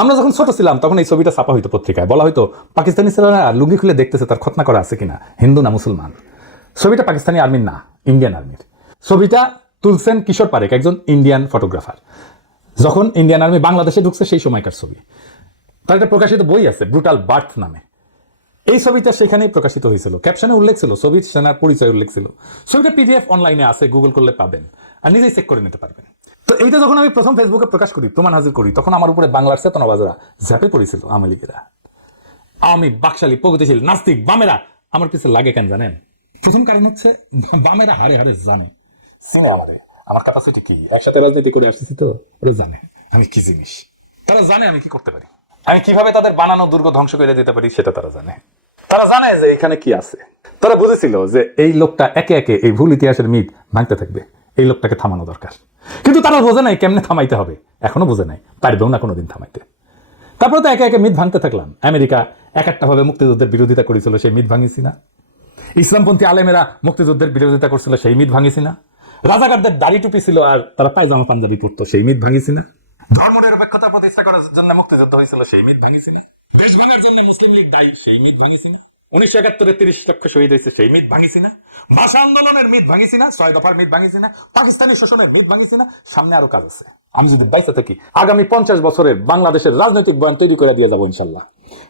আমরা যখন ছোট ছিলাম তখন এই ছবিটা ছাপা হইতো পত্রিকায়, বলা হয়তো পাকিস্তানি ছেলেরা লুঙ্গি খুলে দেখতেছে তার খতনা করা আছে কিনা, হিন্দু না মুসলমান। ছবিটা পাকিস্তানি আর্মির না, ইন্ডিয়ান আর্মির। ছবিটা তুলছেন কিশোর পারেক, একজন ইন্ডিয়ান ফটোগ্রাফার। যখন ইন্ডিয়ান আর্মি বাংলাদেশে ঢুকছে সেই সময়কার ছবি। তার একটা প্রকাশিত বই আছে ব্রুটাল বার্থ নামে। এই ছবিটা সেখানেই প্রকাশিত হয়েছিল, ক্যাপশনে উল্লেখ ছিল, ছবির সেনার পরিচয় উল্লেখ ছিল। ছবিটা পিডিএফ অনলাইনে আছে, গুগল করলে পাবেন আর নিজেই চেক করে নিতে পারবেন। তো এইটা যখন আমি প্রথম ফেসবুকে প্রকাশ করি, প্রমাণ হাজির করি, তখন আমার উপরে বাংলার চেতনাবাজরা ঝাঁপে পড়েছিল। আওয়ামী লীগেরা, আমি বাকশালী প্রগতিশীল নাস্তিক বামেরা আমার পিছনে লাগে কেন জানেন? প্রথম কারণ হচ্ছে বামেরা হারে হারে জানে, চিনে আমাদের, আমার ক্যাপাসিটি কি, একসাথে রাজনীতি করে আসতেছি তো ওরা জানে আমি কি জিনিস। তারা জানে আমি কি করতে পারি, আমি কিভাবে তাদের বানানো দুর্গ ধ্বংস করে দিতে পারি সেটা তারা জানে। তারা জানে যে এখানে কি আছে। তারা বুঝেছিল যে এই লোকটা একে একে এই ভুল ইতিহাসের মিথ ভাঙতে থাকবে, এই লোকটাকে থামানো দরকার। কিন্তু তারা বোঝে নাই কেমনে থামাইতে হবে, এখনো বোঝে নাই, পারবেও না কোনোদিন থামাইতে। তারপরে তো একে একে মিথ ভাঙতে থাকলাম। আমেরিকা এক একটা ভাবে মুক্তিযুদ্ধের বিরোধিতা করেছিল, সেই মিথ ভাঙিছি না? ইসলামপন্থী আলেমেরা মুক্তিযুদ্ধের বিরোধিতা করছিল, সেই মিথ ভাঙিছি না? রাজাকারদের দাড়ি টুপি ছিল আর তারা পায়জামা পাঞ্জাবি পরতো, সেই মিথ ভাঙিছি না? ধর্মনিরপেক্ষতা প্রতিষ্ঠা করার জন্য মুক্তিযুদ্ধ হয়েছিল, সেই মিথ ভাঙিছি না? দেশ ভাঙার জন্য মুসলিম লীগ দায়ী, সেই মিথ ভাঙিছি না? 1971 30 লক্ষ শহীদ হয়েছে, সেই মিথ ভাঙিছি না? ভাষা আন্দোলনের মিথ ভাঙিছি না? 6 দফার মিথ ভাঙিছি না? পাকিস্তানি শোষণের মিথ ভাঙিছি না? সামনে আরো কাজ আছে। আমি যদি বাইসে থাকি আগামী 50 বছরের বাংলাদেশের রাজনৈতিক বয়ান তৈরি করে দিয়ে যাবো ইনশাল্লাহ।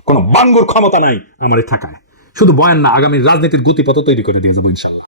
কোনো বাঙ্গুর ক্ষমতা নাই আমার থাকায়, শুধু বয়ান না, আগামী রাজনীতির গতিপথ তৈরি করে দিয়ে যাবো ইনশাল্লাহ।